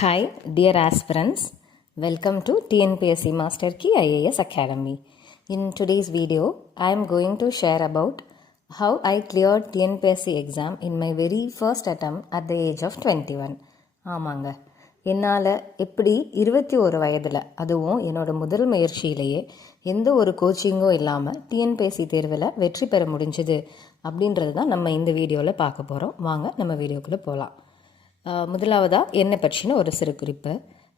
Hi, dear aspirants. Welcome to TNPSC Master Key IAS Academy. In today's video, I am going to share about how I cleared TNPSC exam in my very first attempt at the age of 21. ஆமாங்க, என்னால் எப்படி 21 வயதில், அதுவும் என்னோட முதல் முயற்சியிலேயே எந்த ஒரு கோச்சிங்கோ இல்லாமல் டிஎன்பிஎஸ்சி தேர்வில் வெற்றி பெற முடிஞ்சுது அப்படின்றது தான் நம்ம இந்த வீடியோவில் பார்க்க போகிறோம். வாங்க நம்ம வீடியோக்குள்ளே போகலாம். முதலாவதாக என்னை பற்றின ஒரு சிறு குறிப்பு.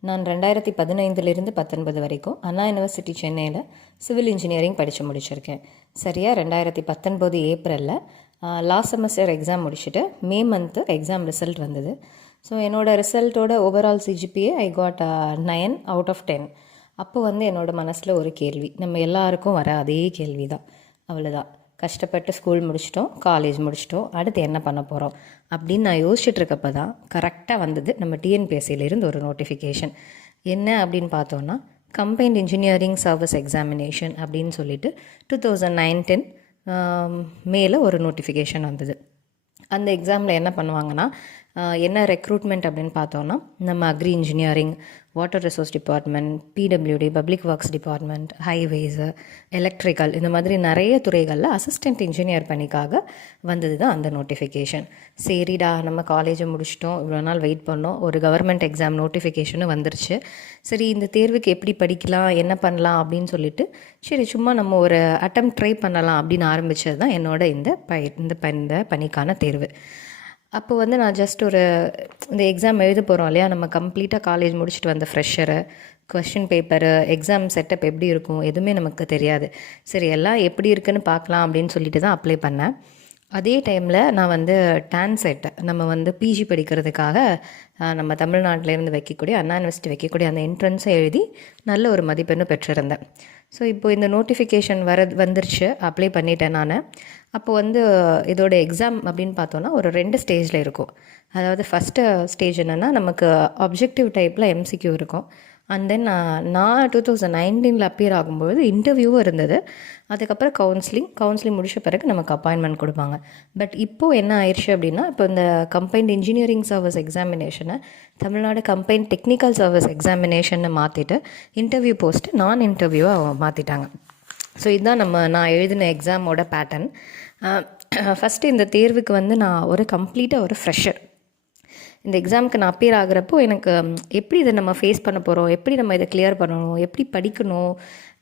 நான் 2015 19 வரைக்கும் அண்ணா யூனிவர்சிட்டி சென்னையில் சிவில் இன்ஜினியரிங் படித்து முடிச்சிருக்கேன். சரியாக 2019 ஏப்ரலில் லாஸ்ட் செமஸ்டர் எக்ஸாம் முடிச்சுட்டு மே மந்த்து எக்ஸாம் ரிசல்ட் வந்தது. ஸோ என்னோடய ரிசல்ட்டோட overall CGPA I got 9 out of 10. அப்போ என்னோடய மனசில் ஒரு கேள்வி, நம்ம எல்லாருக்கும் வர அதே கேள்வி தான். அவ்வளோதான், கஷ்டப்பட்டு ஸ்கூல் முடிச்சிட்டோம், காலேஜ் முடிச்சிட்டோம், அடுத்து என்ன பண்ண போகிறோம் அப்படின்னு நான் யோசிச்சுட்டு இருக்கப்போ தான் கரெக்டாக வந்தது நம்ம டிஎன்பிஎஸ்சியிலேருந்து ஒரு நோட்டிஃபிகேஷன். என்ன அப்படின்னு பார்த்தோன்னா, கம்பைன்ட் இன்ஜினியரிங் சர்வீஸ் எக்ஸாமினேஷன் அப்படின்னு சொல்லிட்டு 2019 மேல ஒரு நோட்டிஃபிகேஷன் வந்தது. அந்த எக்ஸாமில் என்ன பண்ணுவாங்கன்னா, என்ன ரெக்ரூட்மெண்ட் அப்படின்னு பார்த்தோன்னா, நம்ம agri engineering, water resource department, PWD, public works department, highways, electrical, இந்த மாதிரி நிறைய துறைகளில் அசிஸ்டன்ட் இன்ஜினியர் பணிக்காக வந்தது தான் அந்த நோட்டிஃபிகேஷன். சரிடா, நம்ம காலேஜை முடிச்சிட்டோம், இவ்வளோ நாள் வெயிட் பண்ணோம், ஒரு கவர்மெண்ட் எக்ஸாம் நோட்டிஃபிகேஷனும் வந்துருச்சு. சரி, இந்த தேர்வுக்கு எப்படி படிக்கலாம், என்ன பண்ணலாம் அப்படின்னு சொல்லிட்டு, சரி சும்மா நம்ம ஒரு அட்டம் ட்ரை பண்ணலாம் அப்படின்னு ஆரம்பித்தது தான் என்னோட இந்த பணிக்கான தேர்வு. அப்போ நான் ஜஸ்ட் இந்த எக்ஸாம் எழுத போகிறோம் இல்லையா, நம்ம கம்ப்ளீட்டாக காலேஜ் முடிச்சுட்டு வந்த fresher, question paper, exam setup எப்படி இருக்கும் எதுவுமே நமக்கு தெரியாது. சரி, எல்லாம் எப்படி இருக்குன்னு பார்க்கலாம் அப்படின்னு சொல்லிட்டு தான் அப்ளை பண்ணேன். அதே டைமில் நான் டான்செட், நம்ம பிஜி படிக்கிறதுக்காக நம்ம தமிழ்நாட்டிலேருந்து வைக்கக்கூடிய அண்ணா யூனிவர்சிட்டி வைக்கக்கூடிய அந்த என்ட்ரன்ஸை எழுதி நல்ல ஒரு மதிப்பெண்ணு பெற்றிருந்தேன். ஸோ இப்போது இந்த நோட்டிஃபிகேஷன் வந்துருச்சு, அப்ளை பண்ணிட்டேன் நான். அப்போது இதோட எக்ஸாம் அப்படின்னு பார்த்தோன்னா ஒரு 2 ஸ்டேஜில் இருக்கும். அதாவது ஃபஸ்ட்டு ஸ்டேஜ் என்னென்னா, நமக்கு அப்ஜெக்டிவ் டைப்பில் எம்சிக்யூ இருக்கும். அண்ட் தென் நான் 2019 அப்பியர் ஆகும்போது இன்டர்வியூவும் இருந்தது. அதுக்கப்புறம் கவுன்சிலிங் முடித்த பிறகு நமக்கு அப்பாயின்மெண்ட் கொடுப்பாங்க. பட் இப்போது என்ன ஆயிடுச்சு அப்படின்னா, இப்போ இந்த கம்பைன்ட் இன்ஜினியரிங் சர்வீஸ் எக்ஸாமினேஷனை தமிழ்நாடு கம்பைன்ட் டெக்னிக்கல் சர்வீஸ் எக்ஸாமினேஷனை மாற்றிட்டு இன்டர்வியூ போஸ்ட்டு நான் இன்டர்வியூவாக மாற்றிட்டாங்க. ஸோ இதுதான் நான் எழுதின எக்ஸாமோட பேட்டர்ன். ஃபஸ்ட்டு இந்த தேர்வுக்கு நான் ஒரு கம்ப்ளீட்டாக ஒரு ஃப்ரெஷர். இந்த எக்ஸாமுக்கு நான் அப்பியர் ஆகிறப்போ எனக்கு எப்படி இதை நம்ம ஃபேஸ் பண்ண போகிறோம், எப்படி நம்ம இதை கிளியர் பண்ணணும், எப்படி படிக்கணும்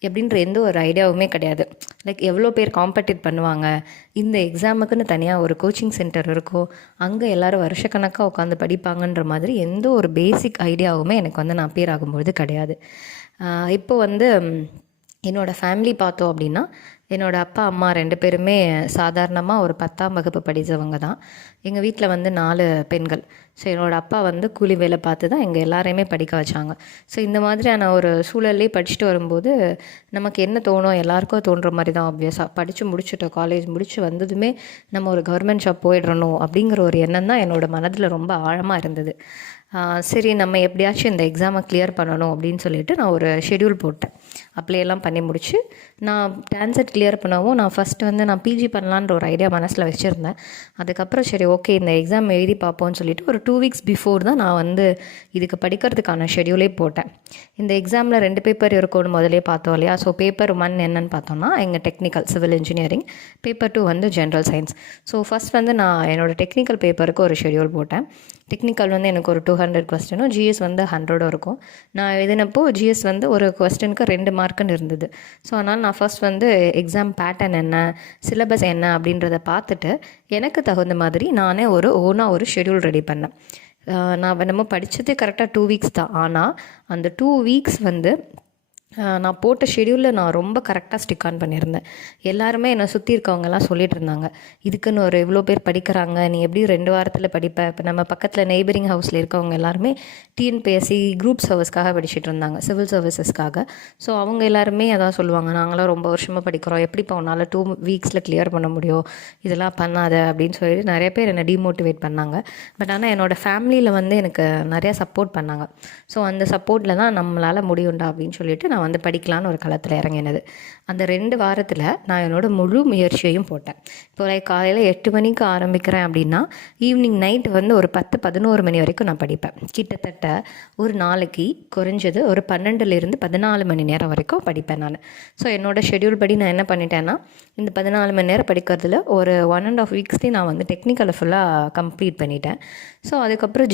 எப்படின்ற எந்த ஒரு ஐடியாவுமே கிடையாது. லைக் எவ்வளோ பேர் காம்படிட் பண்ணுவாங்க, இந்த எக்ஸாமுக்குன்னு தனியாக ஒரு கோச்சிங் சென்டர் இருக்கும், அங்கே எல்லோரும் வருஷக்கணக்காக உட்காந்து படிப்பாங்கன்ற மாதிரி எந்த ஒரு பேசிக் ஐடியாவுமே எனக்கு நான் அப்பியர் ஆகும்பொழுது கிடையாது. இப்போது என்னோடய ஃபேமிலி பார்த்தோம் அப்படின்னா, என்னோடய அப்பா அம்மா 2 பேருமே சாதாரணமாக ஒரு 10ஆம் வகுப்பு படித்தவங்க தான். எங்கள் வீட்டில் 4 பெண்கள். ஸோ என்னோடய அப்பா கூலி வேலை பார்த்து தான் எங்கள் எல்லாரையுமே படிக்க வச்சாங்க. ஸோ இந்த மாதிரியான ஒரு சூழல்லே படிச்சுட்டு வரும்போது நமக்கு என்ன தோணும், எல்லாருக்கும் தோன்ற மாதிரி தான் ஆப்வியஸாக படித்து முடிச்சுட்டோம், காலேஜ் முடித்து வந்ததுமே நம்ம ஒரு கவர்மெண்ட் ஜாப் போயிடணும் அப்படிங்கிற ஒரு எண்ணம் தான் என்னோடய மனதில் ரொம்ப ஆழமாக இருந்தது. சரி, நம்ம எப்படியாச்சும் இந்த எக்ஸாமை கிளியர் பண்ணணும் அப்படின்னு சொல்லிட்டு நான் ஒரு ஷெடியூல் போட்டேன். அப்ளையெல்லாம் பண்ணி முடிச்சு நான் டான்செட் கிளியர் பண்ணவும் நான் ஃபஸ்ட்டு நான் பிஜி பண்ணலான்ற ஒரு ஐடியா மனசில் வச்சுருந்தேன். அதுக்கப்புறம் சரி ஓகே, இந்த எக்ஸாம் எழுதி பார்ப்போம்னு சொல்லிட்டு ஒரு 2 வீக்ஸ் பிஃபோர் தான் நான் இதுக்கு படிக்கிறதுக்கான ஷெடியூலே போட்டேன். இந்த எக்ஸாமில் 2 பேப்பர் இருக்கும்னு முதலே பார்த்தோம் இல்லையா. ஸோ பேப்பர் 1 என்னன்னு பார்த்தோன்னா எங்கள் technical civil engineering, paper 2 general science. So first நான் என்னோடய டெக்னிக்கல் பேப்பருக்கு ஒரு ஷெடியூல் போட்டேன். டெக்னிக்கல் எனக்கு ஒரு 200 கொஸ்டினும், ஜிஎஸ் 100 இருக்கும். நான் எழுதினப்போ ஜிஎஸ் ஒரு கொஸ்டினுக்கு 2 மார்க்குன்னு இருந்தது. ஸோ அதனால் நான் ஃபஸ்ட் எக்ஸாம் பேட்டர்ன் என்ன, சிலபஸ் என்ன அப்படின்றத பார்த்துட்டு எனக்கு தகுந்த மாதிரி நானே ஓனாக ஒரு ஷெடியூல் ரெடி பண்ணேன். நான் நம்ம படித்தது கரெக்டாக 2 வீக்ஸ் தான். ஆனால் அந்த 2 வீக்ஸ் நான் போட்ட ஷெடியூலில் நான் ரொம்ப கரெக்டாக ஸ்டிக் ஆன் பண்ணியிருந்தேன். எல்லாருமே என்னை சுற்றி இருக்கவங்கெல்லாம் சொல்லிட்டு இருந்தாங்க, இதுக்குன்னு இவ்வளோ பேர் படிக்கிறாங்க, நீ எப்படியும் 2 வாரத்தில் படிப்ப. இப்போ நம்ம பக்கத்தில் நெய்பரிங் ஹவுஸில் இருக்கவங்க எல்லாருமே டிஎன்பிஎஸ்சி குரூப் சர்வீஸ்க்காக படிச்சுட்டு இருந்தாங்க, சிவில் சர்வீசஸ்க்காக. ஸோ அவங்க எல்லாருமே அதான் சொல்லுவாங்க, நாங்களாம் ரொம்ப வருஷமாக படிக்கிறோம், எப்படி இப்போ உன்னால் 2 வீக்ஸில் கிளியர் பண்ண முடியும், இதெல்லாம் பண்ணாத அப்படின்னு சொல்லிட்டு நிறைய பேர் என்னை டிமோட்டிவேட் பண்ணாங்க. பட் ஆனால் என்னோடய ஃபேமிலியில் எனக்கு நிறையா சப்போர்ட் பண்ணாங்க. ஸோ அந்த சப்போர்ட்டில் தான் நம்மளால் முடியும்டா அப்படின்னு சொல்லிட்டு நான் வந்து படிக்கலான்னு ஒரு களத்தில் இறங்கினது. அந்த 2 வாரத்தில் நான் என்னோடய முழு முயற்சியையும் போட்டேன். இப்போ காலையில் 8 மணிக்கு ஆரம்பிக்கிறேன் அப்படின்னா ஈவினிங் நைட்டு வந்து ஒரு 10-11 மணி வரைக்கும் நான் படிப்பேன். கிட்டத்தட்ட ஒரு நாளைக்கு குறைஞ்சது ஒரு 12லேருந்து 14 மணி நேரம் வரைக்கும் படிப்பேன் நான். ஸோ என்னோடய ஷெட்யூல் படி நான் என்ன பண்ணிட்டேன்னா, இந்த 14 மணி நேரம் படிக்கிறதுல ஒரு 1.5 வீக்ஸ்லேயே நான் வந்து டெக்னிக்கலை ஃபுல்லாக கம்ப்ளீட் பண்ணிட்டேன். ஸோ அதுக்கப்புறம்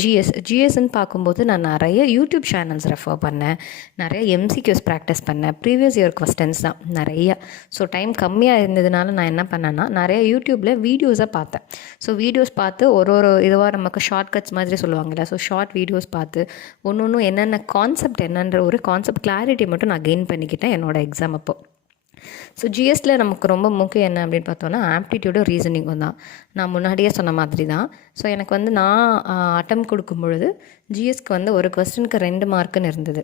ஜிஎஸ்ன்னு பார்க்கும்போது நான் நிறைய யூடியூப் சேனல்ஸ் ரெஃபர் பண்ணேன், நிறைய எம்சிக்யூஸ் ப்ராக்டிஸ் பண்ணேன், ப்ரீவியஸ் இயர் கொஸ்டின்ஸ் தான் நிறைய. ஸோ டைம் கம்மியாக இருந்ததுனால நான் என்ன பண்ணேன்னா, நிறைய யூடியூப்பில் வீடியோஸை பார்த்தேன். ஸோ வீடியோஸ் பார்த்து ஒரு இதுவாக நமக்கு ஷார்ட்கட்ஸ் மாதிரி சொல்லுவாங்கள்ல, ஸோ ஷார்ட் வீடியோஸ் பார்த்து ஒன்று என்னென்ன கான்செப்ட் என்னன்ற ஒரு கான்செப்ட் கிளாரிட்டி மட்டும் நான் கெயின் பண்ணிக்கிட்டேன் என்னோடய எக்ஸாம் அப்போ. ஸோ ஜிஎஸ்டில் நமக்கு ரொம்ப முக்கியம் என்ன அப்படின்னு பார்த்தோன்னா ஆப்டிடியூடும் ரீசனிங்கும் தான். நான் முன்னாடியே சொன்ன மாதிரி தான். ஸோ எனக்கு வந்து நான் அட்டம் கொடுக்கும் பொழுது ஜிஎஸ்க்கு வந்து ஒரு கொஸ்டினுக்கு 2 மார்க்குன்னு இருந்தது.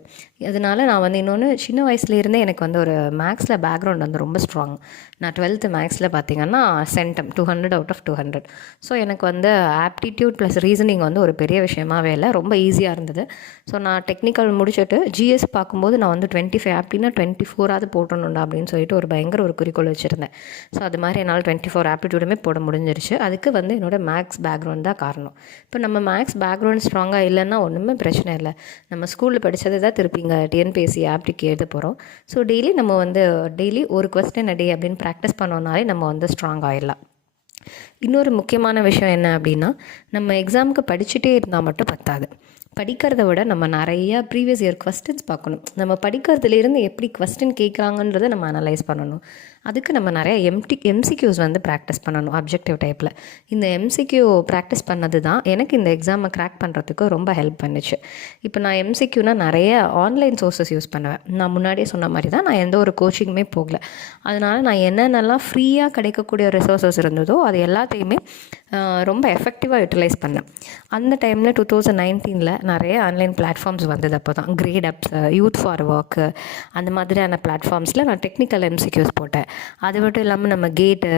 அதனால நான் வந்து இன்னொன்று சின்ன வயசுலேருந்தே எனக்கு வந்து ஒரு மேக்ஸில் பேக்ரவுண்ட் வந்து ரொம்ப ஸ்ட்ராங். நான் 12th மேக்ஸில் பார்த்திங்கன்னா சென்டம் 200 out of 200. ஸோ எனக்கு வந்து ஆப்டிடியூட் ப்ளஸ் ரீசனிங் வந்து ஒரு பெரிய விஷயமாவே இல்லை, ரொம்ப ஈஸியாக இருந்தது. ஸோ நான் டெக்னிக்கல் முடிச்சுட்டு ஜிஎஸ் பார்க்கும்போது நான் வந்து 25 ஆப்டினா 24ஆவது போட்டணும்டா அப்படின்னு சொல்லிட்டு ஒரு பயங்கர ஒரு குறிக்கோள் வச்சுருந்தேன். ஸோ அது மாதிரி என்னால் 24 ஆப்டிடியூடுமே போட முடிஞ்சிருச்சு. அதுக்கு வந்து என்னோடய மேக்ஸ் பேக்ரவுண்ட் தான் காரணம். இப்போ நம்ம மேக்ஸ் பேக்ரவுண்ட் ஸ்ட்ராங்காக இல்லைன்னா ஒன்றுமே பிரச்சனை இல்லை, நம்ம ஸ்கூலில் படித்தது தான் திருப்பி இங்கே டிஎன்பிஎஸ்சி ஆப்டிக்கு எழுத போகிறோம். ஸோ டெய்லி ஒரு கொஸ்டின் டே அப்படின்னு ப்ராக்டிஸ் பண்ணோன்னாலே நம்ம வந்து ஸ்ட்ராங் ஆகிடலாம். இன்னொரு முக்கியமான விஷயம் என்ன அப்படின்னா, நம்ம எக்ஸாமுக்கு படிச்சுட்டே இருந்தால் மட்டும் பத்தாது. படிக்கிறத விட நம்ம நிறையா ப்ரீவியஸ் இயர் கொஸ்டின்ஸ் பார்க்கணும். நம்ம படிக்கிறதுலேருந்து எப்படி கொஸ்டின் கேட்குறாங்கன்றதை நம்ம அனலைஸ் பண்ணணும். அதுக்கு நம்ம நிறையா எம்சிக்யூஸ் வந்து ப்ராக்டிஸ் பண்ணணும் அப்ஜெக்டிவ் டைப்பில். இந்த எம்சிக்யூ ப்ராக்டிஸ் பண்ணது தான் எனக்கு இந்த எக்ஸாமை க்ராக் பண்ணுறதுக்கு ரொம்ப ஹெல்ப் பண்ணுச்சு. இப்போ நான் எம்சிக்யூனா நிறைய ஆன்லைன் சோர்ஸஸ் யூஸ் பண்ணுவேன். நான் முன்னாடியே சொன்ன மாதிரி தான், நான் எந்த ஒரு கோச்சிங்குமே போகல. அதனால் நான் என்னென்னலாம் ஃப்ரீயாக கிடைக்கக்கூடிய ரிசோர்ஸஸ் இருந்ததோ அது எல்லாத்தையுமே ரொம்ப எஃபெக்டிவாக யூட்டிலைஸ் பண்ணேன். அந்த டைமில் 2019 நிறைய ஆன்லைன் பிளாட்ஃபார்ம்ஸ் வந்தது. அப்போ தான் great ups, youth for work, அந்த மாதிரியான பிளாட்ஃபார்ம்ஸில் நான் டெக்னிக்கல் எம்சிக்யூஸ் போட்டேன். அது மட்டும் இல்லாமல் நம்ம கேட்டு,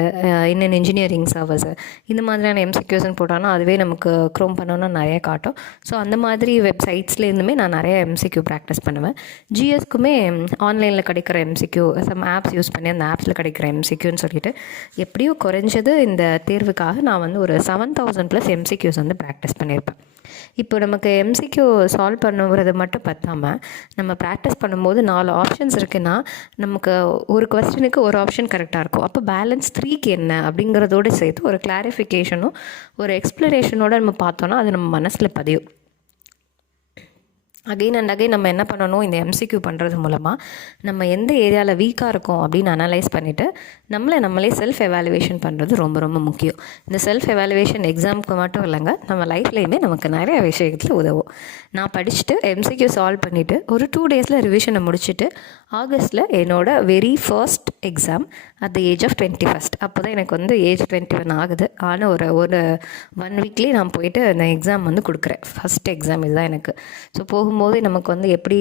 இன்னும் இன்ஜினியரிங் சர்வஸ், இந்த மாதிரியான எம்சிக்யூஸ்ன்னு போட்டோன்னா அதுவே நமக்கு க்ரோம் பண்ணோன்னா நிறைய காட்டும். ஸோ அந்த மாதிரி வெப்சைட்ஸ்லேருந்துமே நான் நிறைய எம்சிக்யூ ப்ராக்டிஸ் பண்ணுவேன். ஜிஎஸ்க்குமே ஆன்லைனில் கிடைக்கிற எம்சிக்யூ, சம் ஆப்ஸ் யூஸ் பண்ணி அந்த ஆப்ஸில் கிடைக்கிற எம்சிக்யூன்னு சொல்லிட்டு எப்படியோ குறைஞ்சது இந்த தேர்வுக்காக நான் வந்து ஒரு 7000+ எம்சிக்யூஸ் வந்து ப்ராக்டிஸ் பண்ணியிருப்பேன். இப்போ நமக்கு எம்சிக்யூ சால்வ் பண்ணுறது மட்டும் பத்தாமல் நம்ம ப்ராக்டிஸ் பண்ணும்போது 4 ஆப்ஷன்ஸ் இருக்குன்னா நமக்கு ஒரு கொஸ்டினுக்கு ஒரு ஆப்ஷன் கரெக்டாக இருக்கும். அப்போ பேலன்ஸ் 3க்கு என்ன அப்படிங்கிறதோடு சேர்த்து ஒரு கிளாரிஃபிகேஷனும் ஒரு எக்ஸ்ப்ளனேஷனோடு நம்ம பார்த்தோன்னா அது நம்ம மனசில் பதியும். அகெயின் அண்ட் அகெயின் நம்ம என்ன பண்ணணும், இந்த எம்சிக்யூ பண்ணுறது மூலமாக நம்ம எந்த ஏரியாவில் வீக்காக இருக்கோம் அப்படின்னு அனலைஸ் பண்ணிவிட்டு நம்மளே செல்ஃப் எவாலுவேஷன் பண்ணுறது ரொம்ப ரொம்ப முக்கியம். இந்த செல்ஃப் எவாலுவேஷன் எக்ஸாமுக்கு மட்டும் இல்லைங்க, நம்ம லைஃப்லேயுமே நமக்கு நிறைய விஷயத்தில் உதவும். நான் படிச்சுட்டு எம்சிக்யூ சால்வ் பண்ணிவிட்டு ஒரு 2 days ரிவிஷனை முடிச்சுட்டு ஆகஸ்ட்டில் என்னோடய very first exam at the age of 21. அப்போ தான் எனக்கு வந்து ஏஜ் 21 ஆகுது. ஆனால் ஒரு 1 வீக்லேயே நான் போயிட்டு அந்த எக்ஸாம் வந்து கொடுக்குறேன். ஃபஸ்ட் எக்ஸாம் இதுதான் எனக்கு. ஸோ போகும்போது நமக்கு வந்து எப்படி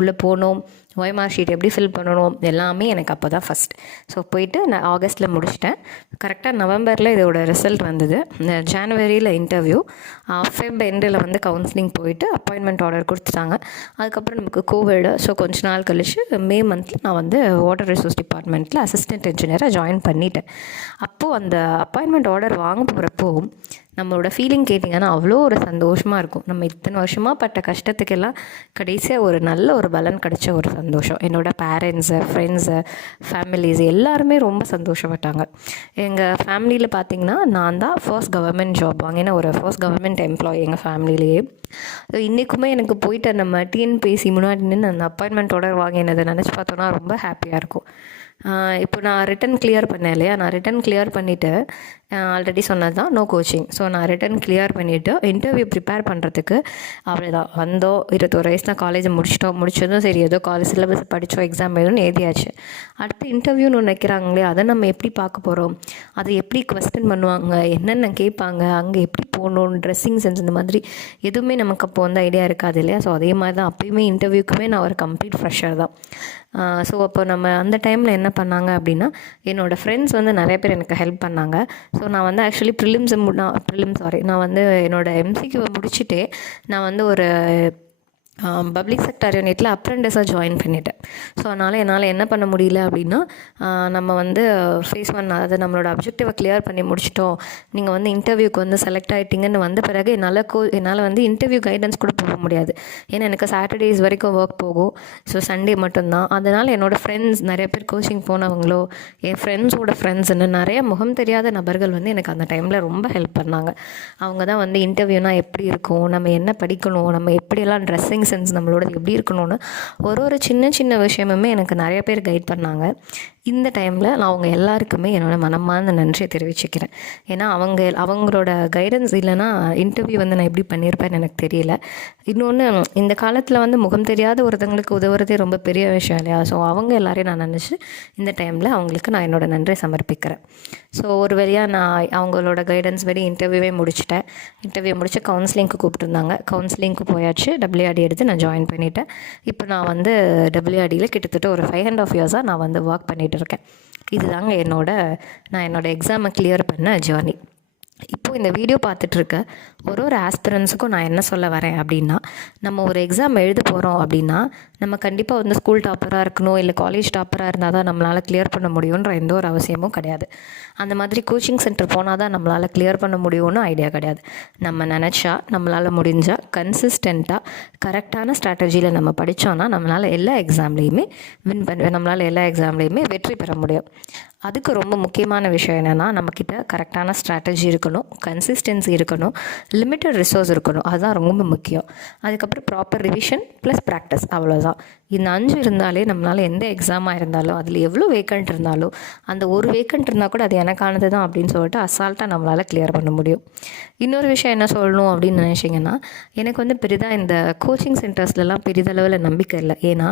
உள்ளே போகணும், OMR ஷீட் எப்படி ஃபில் பண்ணணும் எல்லாமே எனக்கு அப்போ தான் ஃபஸ்ட். ஸோ போயிட்டு நான் ஆகஸ்ட்டில் முடிச்சிட்டேன். கரெக்டாக நவம்பரில் இதோட ரிசல்ட் வந்தது. ஜனவரியில் இன்டர்வியூ, ஃபெப் எண்டில் வந்து கவுன்சிலிங் போயிட்டு அப்பாயின்மெண்ட் ஆர்டர் கொடுத்துட்டாங்க. அதுக்கப்புறம் நமக்கு கோவிடு. ஸோ கொஞ்ச நாள் கழிச்சு மே மந்தில் நான் வந்து வாட்டர் ரிசோர்ஸ் டிபார்ட்மெண்ட்டில் அசிஸ்டன்ட் இன்ஜினியராக ஜாயின் பண்ணிட்டேன். அப்போது அந்த அப்பாயின்மெண்ட் ஆர்டர் வாங்க போகிறப்போ நம்மளோட ஃபீலிங் கேட்டிங்கன்னா அவ்வளோ ஒரு சந்தோஷமாக இருக்கும். நம்ம இத்தனை வருஷமாக பட்ட கஷ்டத்துக்கெல்லாம் கடைசியாக ஒரு நல்ல ஒரு பலன் கிடைச்ச ஒரு சந்தோஷம். என்னோடய பேரண்ட்ஸு, ஃப்ரெண்ட்ஸு, ஃபேமிலிஸ் எல்லாருமே ரொம்ப சந்தோஷப்பட்டாங்க. எங்கள் ஃபேமிலியில் பார்த்திங்கன்னா நான் தான் ஃபர்ஸ்ட் கவர்மெண்ட் ஜாப் வாங்கின ஒரு ஃபர்ஸ்ட் கவர்மெண்ட் எம்ப்ளாயி எங்கள் ஃபேமிலியிலேயே. இன்றைக்குமே எனக்கு போயிட்டு நம்ம டிஎன்பிஎஸ்சி முன்னாடி நின்று அந்த அப்பாயின்மெண்ட் ஆர்டர் வாங்கினதை நினச்சி பார்த்தோன்னா ரொம்ப ஹாப்பியாக இருக்கும். இப்போ நான் ரிட்டன் கிளியர் பண்ணேன் இல்லையா, நான் ரிட்டன் கிளியர் பண்ணிவிட்டு ஆல்ரெடி சொன்னது தான் நோ கோச்சிங். ஸோ நான் ரிட்டன் கிளியர் பண்ணிவிட்டு இன்டர்வியூ ப்ரிப்பேர் பண்ணுறதுக்கு அவ்வளோதான் வந்தோம். 21 வயசுல காலேஜ் முடிச்சதும் சரி ஏதோ காலேஜ் சிலபஸ் படித்தோம், எக்ஸாம் எதுவும் எழுதியாச்சு. அடுத்து இன்டர்வியூன்னு ஒன்று வைக்கிறாங்களே, அதை நம்ம எப்படி பார்க்க போகிறோம், அதை எப்படி கொஸ்டின் பண்ணுவாங்க, என்னென்ன கேட்பாங்க, அங்கே எப்படி போகணும், ட்ரெஸ்ஸிங் சென்ஸ், இந்த மாதிரி எதுவுமே நமக்கு அப்போ வந்து ஐடியா இருக்காது இல்லையா. ஸோ அதே மாதிரி தான் அப்போயுமே இன்டர்வியூக்குமே நான் ஒரு கம்ப்ளீட் ஃப்ரெஷர் தான். ஸோ அப்போ நம்ம அந்த டைமில் என்ன பண்ணாங்க அப்படின்னா, என்னோடய ஃப்ரெண்ட்ஸ் வந்து நிறைய பேர் எனக்கு ஹெல்ப் பண்ணாங்க. ஸோ நான் வந்து ஆக்சுவலி நான் வந்து என்னோடய எம்சிக்யூவை முடிச்சுட்டே நான் வந்து ஒரு பப்ளிக் செக்டார் யூனிட்டில் அப்ரெண்டிஸாக ஜாயின் பண்ணிட்டேன். ஸோ அதனால் என்னால் என்ன பண்ண முடியல அப்படின்னா, நம்ம வந்து ஃபேஸ் 1 அதாவது நம்மளோட அப்ஜெக்டிவை கிளியர் பண்ணி முடிச்சிட்டோம், நீங்கள் வந்து இன்டர்வியூக்கு வந்து செலக்ட் ஆகிட்டிங்கன்னு வந்த பிறகு என்னால் வந்து இன்டர்வியூ கைடன்ஸ் கூட போக முடியாது. ஏன்னா எனக்கு சாட்டர்டேஸ் வரைக்கும் ஒர்க் போகும். ஸோ சண்டே மட்டும்தான். அதனால் என்னோடய ஃப்ரெண்ட்ஸ் நிறைய பேர் கோச்சிங் போனவங்களோ, என் ஃப்ரெண்ட்ஸோட ஃப்ரெண்ட்ஸ்ன்னு நிறைய முகம் தெரியாத நபர்கள் வந்து எனக்கு அந்த டைமில் ரொம்ப ஹெல்ப் பண்ணாங்க. அவங்க தான் வந்து இன்டர்வியூனால் எப்படி இருக்கும், நம்ம என்ன படிக்கணும், நம்ம எப்படியெல்லாம் ட்ரெஸ்ஸிங் சென்ஸ் நம்மளோட எப்படி இருக்கணும்னு ஒரு சின்ன சின்ன விஷயமுமே எனக்கு நிறைய பேர் கைட் பண்ணாங்க. இந்த டைமில் நான் அவங்க எல்லாருக்குமே என்னோடய மனமார்ந்த நன்றியை தெரிவிச்சுக்கிறேன். ஏன்னா அவங்களோட கைடன்ஸ் இல்லைன்னா இன்டர்வியூ வந்து நான் எப்படி பண்ணியிருப்பேன்னு எனக்கு தெரியல. இன்னொன்று, இந்த காலத்தில் வந்து முகம் தெரியாத ஒருத்தங்களுக்கு உதவுறதே ரொம்ப பெரிய விஷயம் இல்லையா? ஸோ அவங்க எல்லாரையும் நான் நினச்சி இந்த டைமில் அவங்களுக்கு நான் என்னோடய நன்றியை சமர்ப்பிக்கிறேன். ஸோ ஒரு வழியாக நான் அவங்களோட கைடன்ஸ் படி இன்டர்வியூவே முடிச்சிட்டேன். இன்டர்வியூ முடிச்சு கவுன்சிலிங்க்கு கூப்பிட்டுருந்தாங்க. கவுன்சிலிங்க்கு போயாச்சு. WRD எடுத்து நான் ஜாயின் பண்ணிட்டேன். இப்போ நான் வந்து WRDயில் கிட்டத்தட்ட ஒரு 5.5 இயர்ஸாக நான் வந்து ஒர்க் பண்ணிகிட்டு இருக்கேன். இதுதாங்க நான் என்னோட எக்ஸாமை கிளியர் பண்ண ஜேர்னி. இப்போது இந்த வீடியோ பார்த்துட்ருக்க ஒரு ஆஸ்பிரன்ஸுக்கும் நான் என்ன சொல்ல வரேன் அப்படின்னா, நம்ம ஒரு எக்ஸாம் எழுத போகிறோம் அப்படின்னா நம்ம கண்டிப்பாக வந்து ஸ்கூல் டாப்பராக இருக்கணும், இல்லை காலேஜ் டாப்பராக இருந்தால் தான் நம்மளால் கிளியர் பண்ண முடியுன்ற எந்த ஒரு அவசியமும் கிடையாது. அந்த மாதிரி கோச்சிங் சென்டர் போனால் தான் நம்மளால் கிளியர் பண்ண முடியும்னு ஐடியா கிடையாது. நம்ம நினச்சா, நம்மளால் முடிஞ்சால் கன்சிஸ்டண்ட்டாக கரெக்டான ஸ்ட்ராட்டஜியில் நம்ம படித்தோன்னா நம்மளால் எல்லா எக்ஸாம்லேயுமே நம்மளால் எல்லா எக்ஸாம்லேயுமே வெற்றி பெற முடியும். அதுக்கு ரொம்ப முக்கியமான விஷயம் என்னென்னா, நம்மக்கிட்ட கரெக்டான ஸ்ட்ராட்டஜி இருக்கணும், கன்சிஸ்டன்சி இருக்கணும், லிமிட்டட் ரிசோர்ஸ் இருக்கணும். அதுதான் ரொம்ப முக்கியம். அதுக்கப்புறம் ப்ராப்பர் ரிவிஷன் ப்ளஸ் ப்ராக்டிஸ், அவ்வளோதான். இந்த 5 இருந்தாலே நம்மளால் எந்த எக்ஸாமாக இருந்தாலும் அதில் எவ்வளோ வேக்கண்ட் இருந்தாலும் அந்த ஒரு வேக்கண்ட் இருந்தால் கூட அது எனக்கானது தான் அப்படின்னு சொல்லிட்டு அசால்ட்டாக நம்மளால் கிளியர் பண்ண முடியும். இன்னொரு விஷயம் என்ன சொல்லணும் அப்படின்னு நினச்சிங்கன்னா, எனக்கு வந்து பெரிதாக இந்த கோச்சிங் சென்டர்ஸ்லாம் பெரிதளவில் நம்பிக்கை இல்லை. ஏன்னா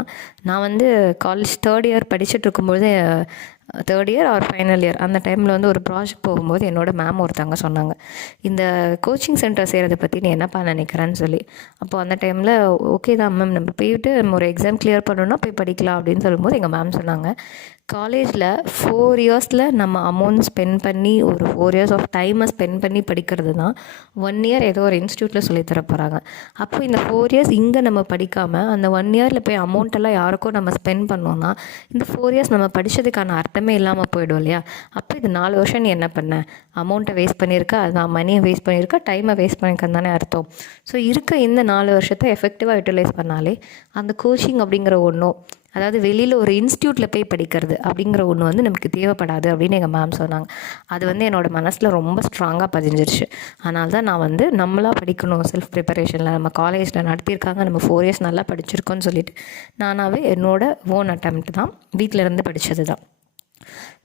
நான் வந்து காலேஜ் 3rd இயர் படிச்சுட்டு இருக்கும்போது 3rd year R final year அந்த டைமில் வந்து ஒரு ப்ராஜெக்ட் போகும்போது என்னோட மேம் ஒருத்தவங்க சொன்னாங்க, இந்த கோச்சிங் சென்டர் செய்கிறத பற்றி நீ என்னப்பா நினைக்கிறேன்னு சொல்லி. அப்போது அந்த டைமில் ஓகே தான் மேம், நம்ம போயிட்டு நம்ம ஒரு எக்ஸாம் கிளியர் பண்ணணுன்னா போய் படிக்கலாம் அப்படின்னு சொல்லும்போது எங்கள் மேம் சொன்னாங்க, காலேஜில் 4 இயர்ஸில் நம்ம அமௌண்ட் ஸ்பெண்ட் பண்ணி ஒரு 4 இயர்ஸ் ஆஃப் டைமை ஸ்பெண்ட் பண்ணி படிக்கிறது தான் 1 இயர் ஏதோ ஒரு இன்ஸ்டியூட்டில் சொல்லித்தர போகிறாங்க. அப்போ இந்த 4 இயர்ஸ் இங்கே நம்ம படிக்காமல் அந்த 1 இயரில் போய் அமௌண்ட்டெல்லாம் யாருக்கும் நம்ம ஸ்பெண்ட் பண்ணோன்னா இந்த 4 இயர்ஸ் நம்ம படித்ததுக்கான அர்த்தமே இல்லாமல் போய்டும் இல்லையா? அப்போ இது 4 வருஷம் நீ என்ன பண்ண, அமௌண்ட்டை வேஸ்ட் பண்ணியிருக்க, அதான் மணியை வேஸ்ட் பண்ணியிருக்க, டைமை வேஸ்ட் பண்ணியிருக்கன்னு தானே அர்த்தம். ஸோ இருக்க இந்த 4 வருஷத்தை எஃபெக்டிவாக யூட்டிலைஸ் பண்ணாலே அந்த கோச்சிங் அப்படிங்கிற ஒன்றும், அதாவது வெளியில் ஒரு இன்ஸ்டியூட்டில் போய் படிக்கிறது அப்படிங்கிற ஒன்று வந்து நமக்கு தேவைப்படாது அப்படின்னு எங்கள் மேம் சொன்னாங்க. அது வந்து என்னோடய மனசில் ரொம்ப ஸ்ட்ராங்காக பதிஞ்சிருச்சு. அதனால தான் நான் வந்து நம்மளாக படிக்கணும், செல்ஃப் ப்ரிப்பரேஷனில் நம்ம காலேஜில் நடத்தியிருக்காங்க, நம்ம 4 இயர்ஸ் நல்லா படிச்சிருக்கோன்னு சொல்லிட்டு நானாகவே என்னோடய ஓன் அட்டெம்ப்ட் தான், வீட்டில் இருந்து படித்தது தான்.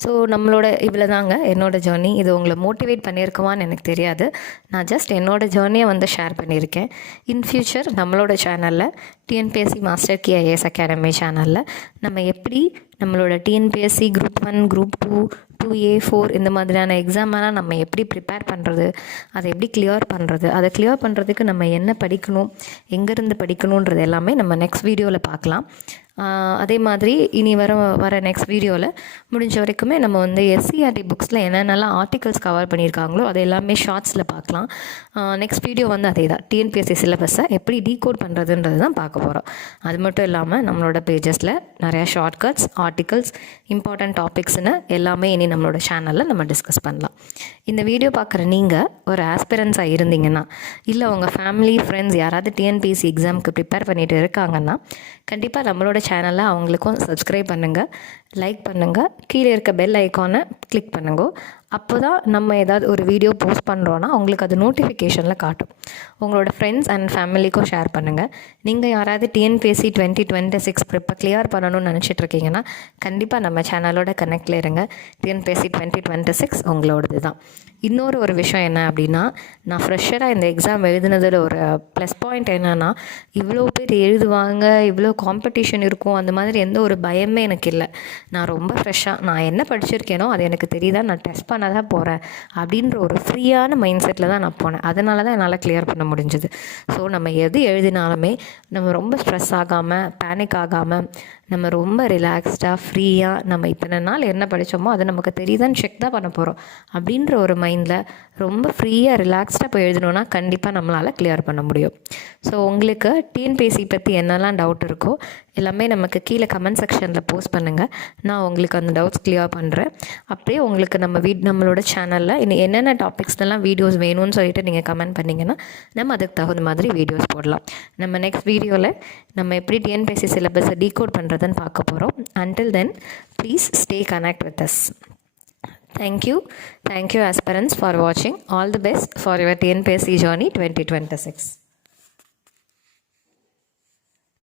ஸோ நம்மளோட இவ்வளோ தாங்க என்னோடய ஜேர்னி. இது உங்களை மோட்டிவேட் பண்ணியிருக்குமான்னு எனக்கு தெரியாது. நான் ஜஸ்ட் என்னோடய ஜேர்னியை வந்து ஷேர் பண்ணியிருக்கேன். இன் ஃப்யூச்சர் நம்மளோட சேனலில் டிஎன்பிஎஸ்சி மாஸ்டர் கி ஐஏஎஸ் அகாடமி சேனலில் நம்ம எப்படி நம்மளோட டிஎன்பிஎஸ்சி குரூப் 1, குரூப் 2, 2A, 4 இந்த மாதிரியான எக்ஸாமெல்லாம் நம்ம எப்படி ப்ரிப்பேர் பண்ணுறது, அதை எப்படி கிளியர் பண்ணுறது, அதை கிளியர் பண்ணுறதுக்கு நம்ம என்ன படிக்கணும், எங்கேருந்து படிக்கணுன்றது எல்லாமே நம்ம நெக்ஸ்ட் வீடியோவில் பார்க்கலாம். அதே மாதிரி இனி வர நெக்ஸ்ட் வீடியோவில் முடிஞ்ச வரைக்குமே நம்ம வந்து SCRT புக்ஸில் என்னென்னலாம் ஆர்டிகல்ஸ் கவர் பண்ணியிருக்காங்களோ அது எல்லாமே ஷார்ட்ஸில் பார்க்கலாம். நெக்ஸ்ட் வீடியோ வந்து அதே தான், டிஎன்பிஎஸ்சி சிலபஸை எப்படி டீகோட் பண்ணுறதுன்றது தான் பார்க்க போகிறோம். அது மட்டும் இல்லாமல் நம்மளோட பேஜஸில் நிறையா ஷார்ட்கட்ஸ், ஆர்டிகல்ஸ், இம்பார்ட்டன்ட் டாபிக்ஸ்னு எல்லாமே இனி நம்மளோட சேனலில் நம்ம டிஸ்கஸ் பண்ணலாம். இந்த வீடியோ பார்க்குற நீங்கள் ஒரு ஆஸ்பிரன்ஸாக இருந்தீங்கன்னா, இல்லை உங்கள் ஃபேமிலி ஃப்ரெண்ட்ஸ் யாராவது டிஎன்பிஎஸ்சி எக்ஸாமுக்கு ப்ரிப்பேர் பண்ணிகிட்டு இருக்காங்கன்னா கண்டிப்பாக நம்மளோட சேனலை அவங்களுக்கும் சப்ஸ்கிரைப் பண்ணுங்கள், லைக் பண்ணுங்கள், கீழே இருக்க பெல் ஐக்கானை கிளிக் பண்ணுங்க. அப்போ தான் நம்ம ஏதாவது ஒரு வீடியோ போஸ்ட் பண்ணுறோன்னா உங்களுக்கு அது நோட்டிஃபிகேஷனில் காட்டும். உங்களோட ஃப்ரெண்ட்ஸ் அண்ட் ஃபேமிலிக்கும் ஷேர் பண்ணுங்கள். நீங்கள் யாராவது டிஎன்பிஎஸ்சி 2026 ப்ரிப்பேர் கிளியர் பண்ணணும்னு நினச்சிட்ருக்கீங்கன்னா கண்டிப்பாக நம்ம சேனலோட கனெக்டில் இருங்க. டிஎன்பிஎஸ்சி 2026 உங்களோடது தான். இன்னொரு ஒரு விஷயம் என்ன அப்படின்னா, நான் ஃப்ரெஷராக இந்த எக்ஸாம் எழுதுனதில் ஒரு ப்ளஸ் பாயிண்ட் என்னென்னா, இவ்வளோ பேர் எழுதுவாங்க, இவ்வளோ காம்படிஷன் இருக்கும், அந்த மாதிரி எந்த ஒரு பயமே எனக்கு இல்லை. நான் ரொம்ப ஃப்ரெஷ்ஷாக நான் என்ன படிச்சிருக்கேனோ அது எனக்கு தெரியுதா, நான் டெஸ்ட் பண்ண பண்ண தான் போகிறேன் அப்படின்ற ஒரு ஃப்ரீயான மைண்ட் செட்டில் தான் நான் போனேன். அதனால தான் என்னால் கிளியர் பண்ண முடிஞ்சுது. ஸோ நம்ம எது எழுதினாலுமே நம்ம ரொம்ப ஸ்ட்ரெஸ் ஆகாமல், பேனிக் ஆகாமல், நம்ம ரொம்ப ரிலாக்ஸ்டாக ஃப்ரீயாக நம்ம இத்தனை நாள் என்ன படித்தோமோ அது நமக்கு தெரியுதான்னு செக் தான் பண்ண போகிறோம் அப்படின்ற ஒரு மைண்டில் ரொம்ப ஃப்ரீயாக ரிலாக்ஸ்டாக போய் எழுதணுன்னா கண்டிப்பாக நம்மளால் கிளியர் பண்ண முடியும். ஸோ உங்களுக்கு டிஎன்பிஎஸ்சி பற்றி என்னெல்லாம் டவுட் இருக்கோ எல்லாமே நமக்கு கீழே கமெண்ட் செக்ஷனில் போஸ்ட் பண்ணுங்கள். நான் உங்களுக்கு அந்த டவுட்ஸ் கிளியர் பண்ணுறேன். அப்படியே உங்களுக்கு நம்மளோட சேனலில் இன்னும் என்னென்ன டாபிக்ஸ்லாம் வீடியோஸ் வேணும்னு சொல்லிட்டு நீங்கள் கமெண்ட் பண்ணிங்கன்னா நம்ம அதுக்கு தகுந்த மாதிரி வீடியோஸ் போடலாம். நம்ம நெக்ஸ்ட் வீடியோவில் நம்ம எப்படி டிஎன்பிஎஸ்சி சிலபஸை டீகோட் பண்ணுறதுன்னு பார்க்க போகிறோம். Until then, please stay connect with us. Thank you aspirants for watching. All the best for your TNPSC journey 2026.